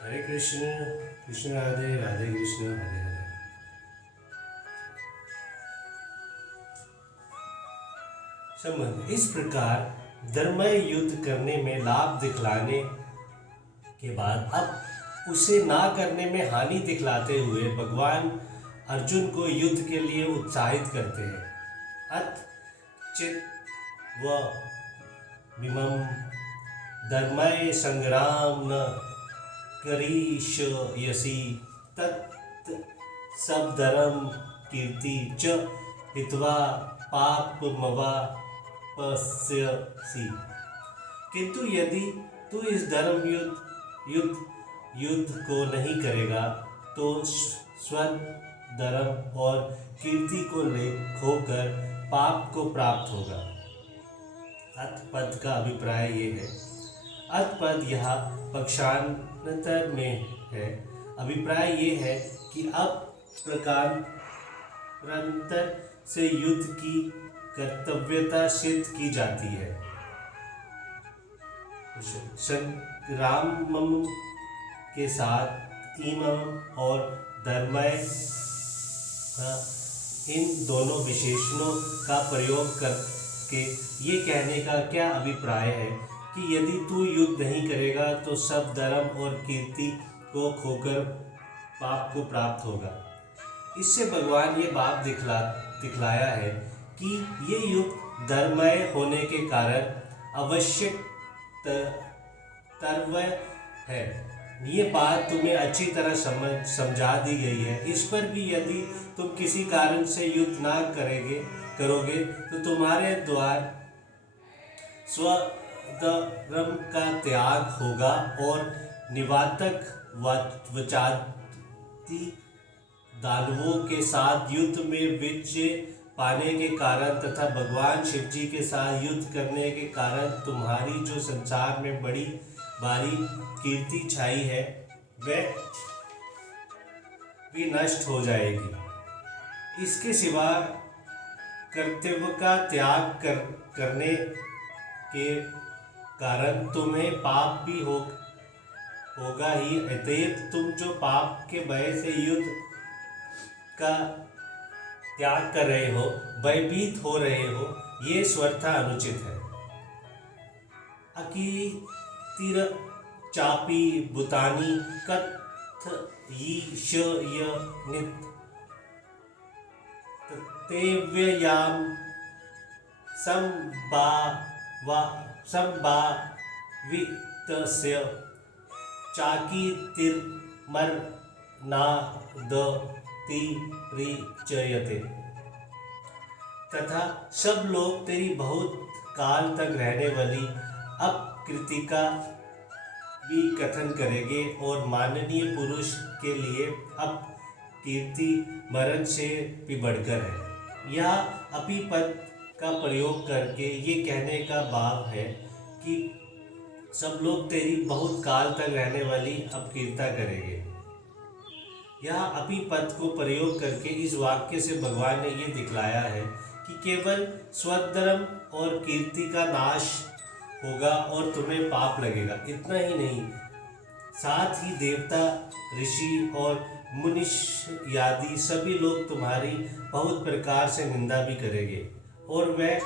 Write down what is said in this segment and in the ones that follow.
हरे कृष्ण कृष्ण राधे राधे कृष्ण हरे हरे। संबंध इस प्रकार धर्मय युद्ध करने में लाभ दिखलाने के बाद अब उसे ना करने में हानि दिखलाते हुए भगवान अर्जुन को युद्ध के लिए उत्साहित करते हैं। अथ चित व विमम धर्मय संग्राम न करिष्यसि तत् सब धर्म कीर्ति च हित्वा पापमवाप्स्यसि। किंतु यदि तू इस धर्म युद्ध को नहीं करेगा तो स्वधर्म और कीर्ति को ले खोकर पाप को प्राप्त होगा। अथ पद का अभिप्राय ये है। अथ पद यह पक्षांतर में है। अभिप्राय ये है कि अब प्रकारांतर से युद्ध की कर्तव्यता सिद्ध की जाती है। संग्रामम के साथ इमम और धर्मय इन दोनों विशेषणों का प्रयोग करके ये कहने का क्या अभिप्राय है कि यदि तू युद्ध नहीं करेगा तो सब धर्म और कीर्ति को खोकर पाप को प्राप्त होगा। इससे भगवान ये बात दिखलाया है कि ये युद्ध धर्ममय होने के कारण आवश्यक तर्व है। ये बात तुम्हें अच्छी तरह समझा दी गई है। इस पर भी यदि तुम किसी कारण से युद्ध ना करोगे तो तुम्हारे द्वार स्वधर्म का त्याग होगा और निवातक वचाती दानवों के साथ युद्ध में विजय पाने के कारण तथा भगवान शिव जी के साथ युद्ध करने के कारण तुम्हारी जो संसार में बड़ी भारी कीर्ति छाई है वह भी नष्ट हो जाएगी। इसके सिवा कर्तव्य का त्याग करने के कारण तुम्हें पाप भी होगा ही। अतएव तुम जो पाप के भय से युद्ध का त्याग कर रहे हो, भयभीत हो रहे हो, ये स्वतः अनुचित है। अकीतिर चापी भूतानि कथयिष्य नित तेव्ययाम संभावितस्य चाकीतिर्मरणादतिरिच्यते। तथा सब लोग तेरी बहुत काल तक रहने वाली अपकृति का भी कथन करेंगे और माननीय पुरुष के लिए अपकीर्ति मरण से भी बढ़कर है। यह अपिपद का प्रयोग करके ये कहने का भाव है कि सब लोग तेरी बहुत काल तक रहने वाली अपकीर्ता करेंगे। यह अपिपद को प्रयोग करके इस वाक्य से भगवान ने ये दिखलाया है कि केवल स्वधर्म और कीर्ति का नाश होगा और तुम्हें पाप लगेगा। इतना ही नहीं, साथ ही देवता, ऋषि और मुनीष आदि सभी लोग तुम्हारी बहुत प्रकार से निंदा भी करेंगे और वह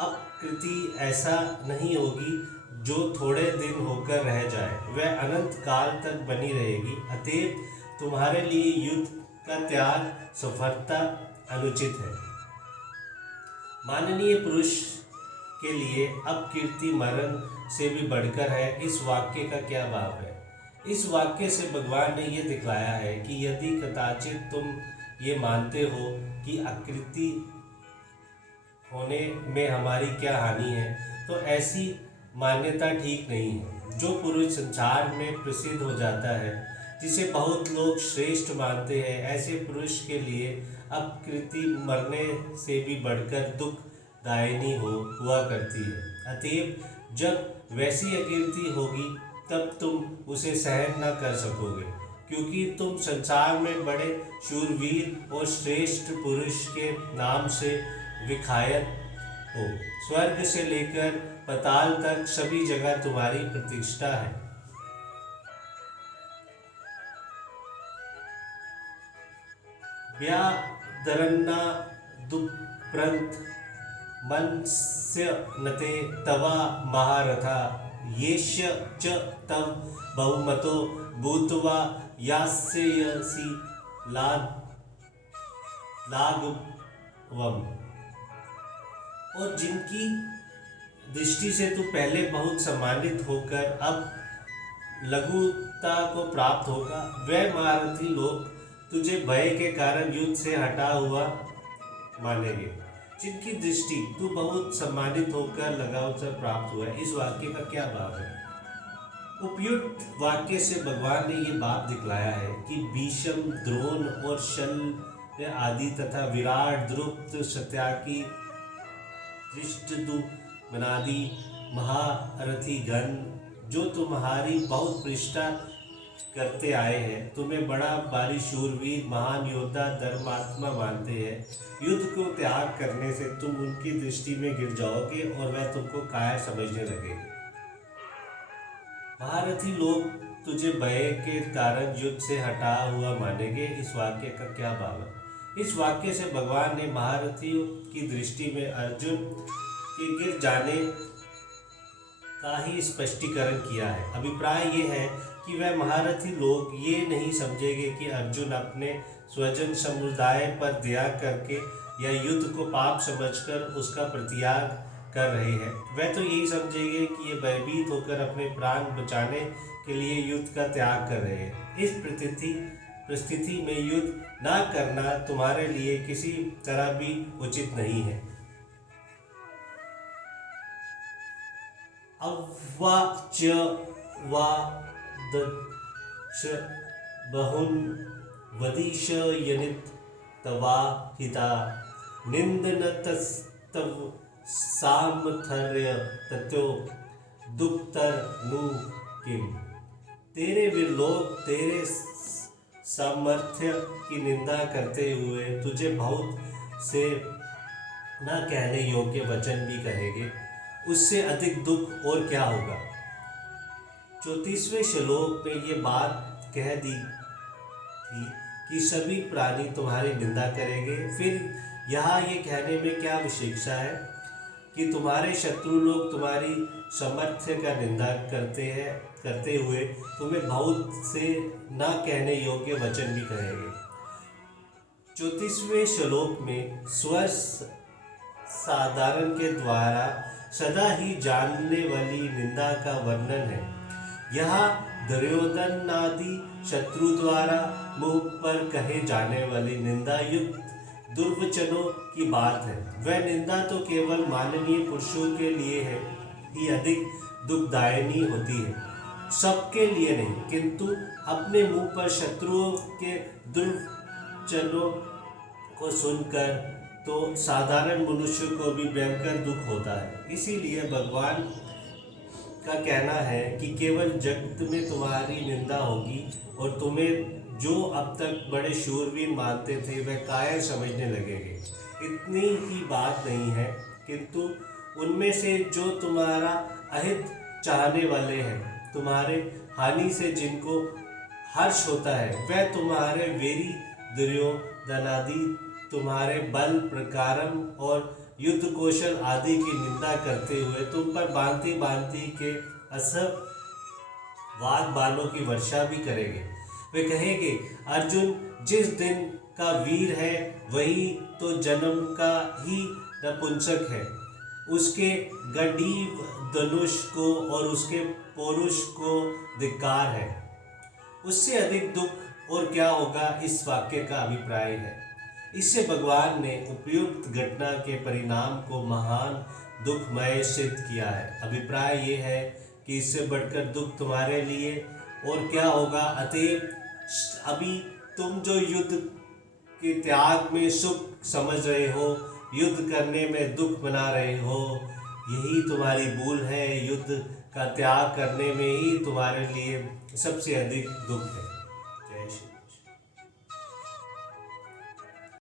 अपकृति ऐसा नहीं होगी जो थोड़े दिन होकर रह जाए, वह अनंत काल तक बनी रहेगी। अतएव तुम्हारे लिए युद्ध का त्याग सफलता अनुचित है। माननीय पुरुष के लिए अपकीर्ति मरण से भी बढ़कर है। इस वाक्य का क्या भाव है? इस वाक्य से भगवान ने यह दिखलाया है कि यदि कदाचित तुम ये मानते हो कि आकृति होने में हमारी क्या हानि है, तो ऐसी मान्यता ठीक नहीं है। जो पुरुष संसार में प्रसिद्ध हो जाता है, जिसे बहुत लोग श्रेष्ठ मानते हैं, ऐसे पुरुष के लिए अपकृति मरने से भी बढ़कर दुखदायिनी हुआ करती है। अतएव जब वैसी अकीर्ति होगी तब तुम उसे सहन न कर सकोगे, क्योंकि तुम संसार में बड़े शूरवीर और श्रेष्ठ पुरुष के नाम से विख्यात हो। स्वर्ग से लेकर पाताल तक सभी जगह तुम्हारी प्रतिष्ठा है। या दरन्ना दुप्रांत मनस्य नते तवा महारथा येष्य च तव बहुमतो भूत्वा यास्यसि लाघवम्। और जिनकी दृष्टि से तू पहले बहुत सम्मानित होकर अब लघुता को प्राप्त होगा, वह महारथी लोग तुझे भय के कारण युद्ध से हटा हुआ मानेंगे। जिनकी दृष्टि तू बहुत सम्मानित होकर लगाव से प्राप्त हुआ है। इस वाक्य का क्या भाव है? उपयुक्त वाक्य से भगवान ने ये बात दिखलाया है कि भीष्म, द्रोण और शल्य आदि तथा विराट, द्रुपद, सत्याकी, धृष्टद्युम्नादि महारथी गण जो तुम्हारी बहुत प्रशंसा करते आए हैं, तुम्हें बड़ा भारी शूरवीर, महान योद्धा, धर्मात्मा मानते हैं। युद्ध को त्याग करने से तुम उनकी दृष्टि में गिर जाओगे और वह तुमको कायर समझने लगेंगे। महारथी लोग तुझे भय के कारण युद्ध से हटा हुआ मानेंगे। इस वाक्य का क्या भाव है? इस वाक्य से भगवान ने महारथियों की दृष्टि में अर्जुन के गिर जाने का ही स्पष्टीकरण किया है। अभिप्राय ये है कि वह महारथी लोग ये नहीं समझेंगे कि अर्जुन अपने स्वजन समुदाय पर दया करके या युद्ध को पाप समझकर उसका परित्याग कर रहे हैं। वह तो यही समझेंगे कि ये भयभीत होकर अपने प्राण बचाने के लिए युद्ध का त्याग कर रहे हैं। इस परिस्थिति में युद्ध न करना तुम्हारे लिए किसी तरह भी उचित नहीं है। अवाच वा दक्ष बहुन वदिशयनित तवा हिता निंदनतस्तव सामथर्य ततो दुक्तर नु किम। तेरे वीर लोग तेरे सामर्थ्य की निंदा करते हुए तुझे बहुत से न कहने योग्य वचन भी कहेंगे, उससे अधिक दुख और क्या होगा। 34वें श्लोक में ये बात कह दी थी कि सभी प्राणी तुम्हारी निंदा करेंगे। फिर यहाँ ये कहने में क्या विशेषता है कि तुम्हारे शत्रु लोग तुम्हारी सामर्थ्य का निंदा करते हुए तुम्हें बहुत से न कहने योग्य वचन भी कहेंगे। 34वें श्लोक में स्व साधारण के द्वारा सदा ही जानने वाली निंदा का वर्णन है। यहाँ दुर्योधन आदि शत्रु द्वारा मुंह पर कहे जाने वाली निंदा युक्त दुर्वचनों की बात है। वह निंदा तो केवल माननीय पुरुषों के लिए है ही अधिक दुखदायिनी होती है, सबके लिए नहीं। किंतु अपने मुंह पर शत्रुओं के दुर्वचनों को सुनकर तो साधारण मनुष्य को भी भयंकर दुख होता है। इसीलिए भगवान का कहना है कि केवल जगत में तुम्हारी निंदा होगी और तुम्हें जो अब तक बड़े शूरवीर मानते थे वह कायर समझने लगेंगे। इतनी ही बात नहीं है, किंतु उनमें से जो तुम्हारा अहित चाहने वाले हैं, तुम्हारे हानि से जिनको हर्ष होता है, वह तुम्हारे वेरी दुर्योधनादि तुम्हारे बल प्रकारम और युद्ध कौशल आदि की निंदा करते हुए तुम पर भांति भांति के असभ वाद बालों की वर्षा भी करेंगे। वे कहेंगे, अर्जुन जिस दिन का वीर है वही तो जन्म का ही नपुंसक है। उसके गंडीव धनुष को और उसके पौरुष को धिक्कार है। उससे अधिक दुख और क्या होगा, इस वाक्य का अभिप्राय है। इससे भगवान ने उपयुक्त घटना के परिणाम को महान दुखमय सिद्ध किया है। अभिप्राय ये है कि इससे बढ़कर दुख तुम्हारे लिए और क्या होगा। अतएव अभी तुम जो युद्ध के त्याग में सुख समझ रहे हो, युद्ध करने में दुख मना रहे हो, यही तुम्हारी भूल है। युद्ध का त्याग करने में ही तुम्हारे लिए सबसे अधिक दुख है।